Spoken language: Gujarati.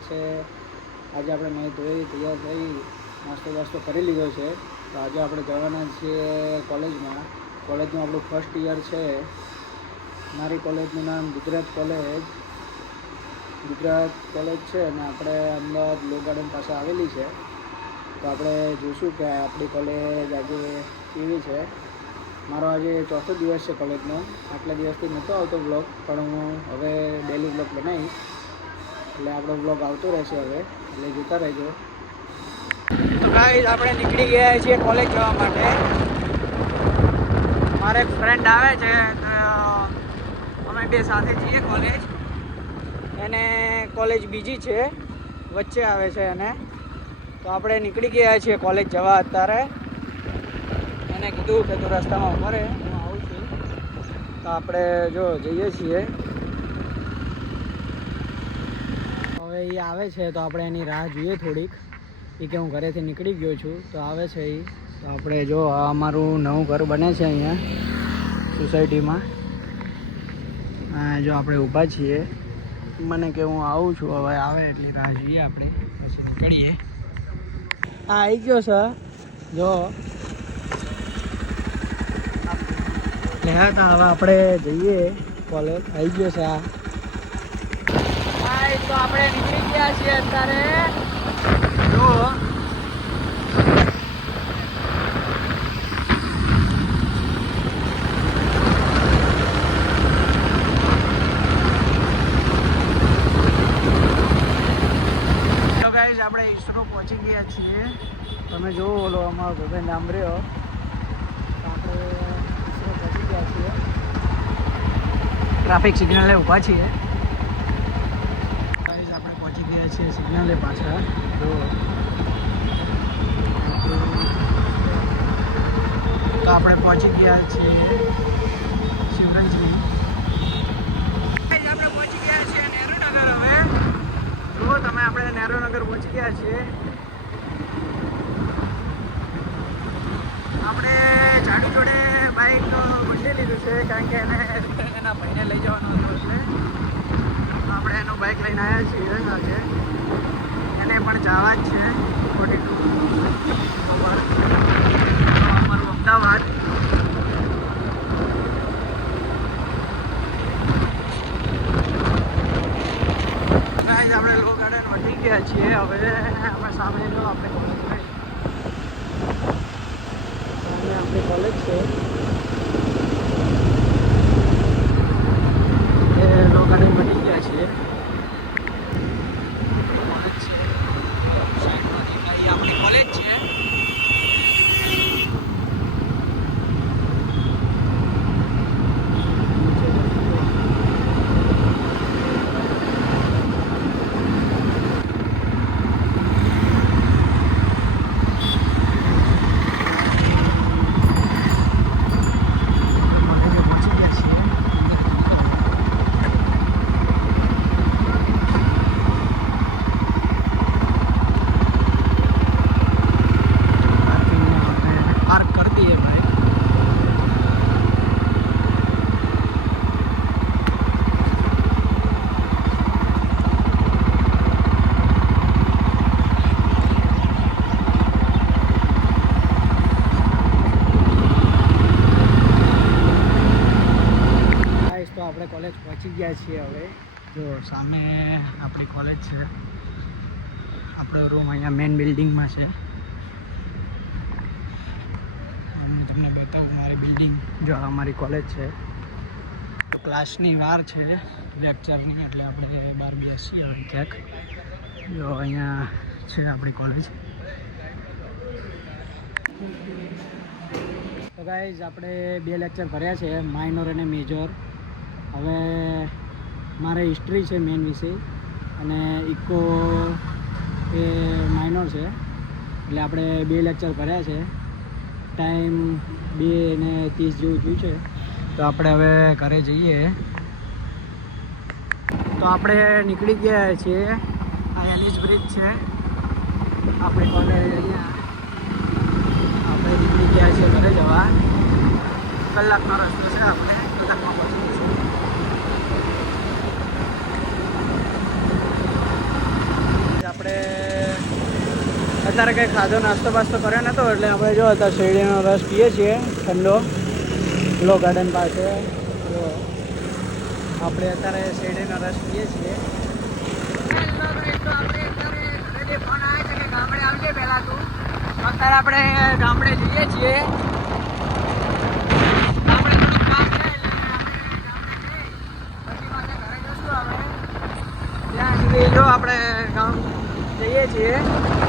છે. આજે આપણે નહીં ધોઈ, તૈયાર થઈ, નાસ્તો વાસ્તો કરી લીધો છે. તો આજે આપણે જવાના છીએ કોલેજમાં. કોલેજનું આપણું ફર્સ્ટ યર છે. મારી કોલેજનું નામ ગુજરાત કોલેજ. ગુજરાત કોલેજ છે અને આપણે અમદાવાદ લો ગાર્ડન પાસે આવેલી છે. તો આપણે જોઈશું કે આપણી કોલેજ આજે કેવી છે. મારો આજે ચોથો દિવસ છે કોલેજનો. આટલા દિવસથી નહોતો આવતો બ્લોગ પણ હું હવે ડેલી બ્લોગ બનાવીશ. એટલે આપણો બ્લોગ આવતો રહેશે હવે. એટલે જોતા રહેજો. તો ગાઈઝ આપણે નીકળી ગયા છીએ કોલેજ જવા માટે. મારે ફ્રેન્ડ આવે છે અમે બે સાથે છીએ કોલેજ એને કોલેજ બીજી છે, વચ્ચે આવે છે એને. તો આપણે નીકળી ગયા છીએ કોલેજ જવા અત્યારે. એને કીધું કે તું રસ્તામાં ઊભો રહે, હું આવું છું. તો આપણે જો જઈએ છીએ હવે એ આવે છે તો આપણે એની રાહ જોઈએ થોડીક. એ કે હું ઘરેથી નીકળી ગયો છું તો આવે છે એ. તો આપણે જો અમારું નવું ઘર બને છે અહીંયા સોસાયટીમાં. જો આપણે ઊભા છીએ. મને કે હું આવું છું, હવે આવે એટલી રાહ જોઈએ આપણે. પછી નીકળીએ. હા આવી ગયો સર જો. એટલે હા, તો હવે આપણે જઈએ. કોલેજ. આવી ગયો છે આ. આપણે નીકળી ગયા છીએ અત્યારે. જો. આપણે ઈસરો પહોંચી ગયા છીએ. તમે જુઓ ઓલો અમારો ભૂપેન ડામર્યો તો આપણે ઈસરો પહોંચી ગયા છીએ. ટ્રાફિક સિગ્નલે ઊભા છીએ ગાઈઝ આપણે પહોંચી ગયા છીએ પાછા. જુઓ તો આપણે પહોંચી ગયા છીએ શિવરંજની આપણે પહોંચી ગયા છીએ નેહરુનગર હવે. જુઓ તમે આપણે નેહરુનગર પહોંચી ગયા છીએ. આપણે જાડુ જોડે બાઈક બંધી લીધું છે કારણ કે એને એના ભાઈને લઈ જવાનો હતો એટલે. આપણે એનું બાઈક લઈને આવ્યા છીએ આજે. એને પણ જવા જ છે ફોર્ટી ટુ અમારું અમદાવાદ ગાઈઝ આપણે લો ગાર્ડન વધી ગયા છીએ હવે અમે સામે જો આપણે કોલેજ સામે આપણી કોલેજ છે એ લો ગાર્ડન વધી ગયા છીએ કોલેજ છે સાઈડમાં દેખાય આપણી કોલેજ છે કોલેજે પહોંચી ગયા છીએ પાર્કિંગમાં આપણે પાર્ક કરી દઈએ ભાઈ ગાઈસ તો આપણે કોલેજ ગયા છીએ હવે. જો સામે આપણી કોલેજ છે. આપણો રૂમ અહીંયા મેઇન બિલ્ડિંગમાં છે. હું તમને બતાવું મારી બિલ્ડિંગ જો અમારી કોલેજ છે. તો ક્લાસની વાર છે લેક્ચરની એટલે આપણે બાર બેસીએ હવે ક્યાંક. જો અહીંયા છે આપણી કોલેજ તો ગાઈઝ આપણે બે લેક્ચર ભર્યા છે માઇનોર અને મેજર હવે મારે હિસ્ટ્રી છે મેઇન વિષય અને ઇકો એ માઇનોર છે. એટલે આપણે બે લેક્ચર ભર્યા છે. ટાઈમ બે ને ત્રીસ જેવું થયું છે. તો આપણે હવે ઘરે જઈએ. તો આપણે નીકળી ગયા છીએ. આ એલિસ બ્રિજ છે. આપણે કોલેજ અહીંયા. આપણે નીકળી ગયા છીએ ઘરે જવા. કલાકનો રસ્તો છે આપણે કલાકમાં પહોંચી જઈશું અત્યારે કંઈ ખાધો નાસ્તો બાસ્તો કર્યો નતો, એટલે આપણે જો અત્યારે શેરડીનો રસ પીએ છીએ, ઠંડો, લો ગાર્ડન પાસે. આપણે અત્યારે શેરડીનો રસ પીએ છીએ. અત્યારે આપણે ગામડે જઈએ છીએ. આપણે ગામ જઈએ છીએ.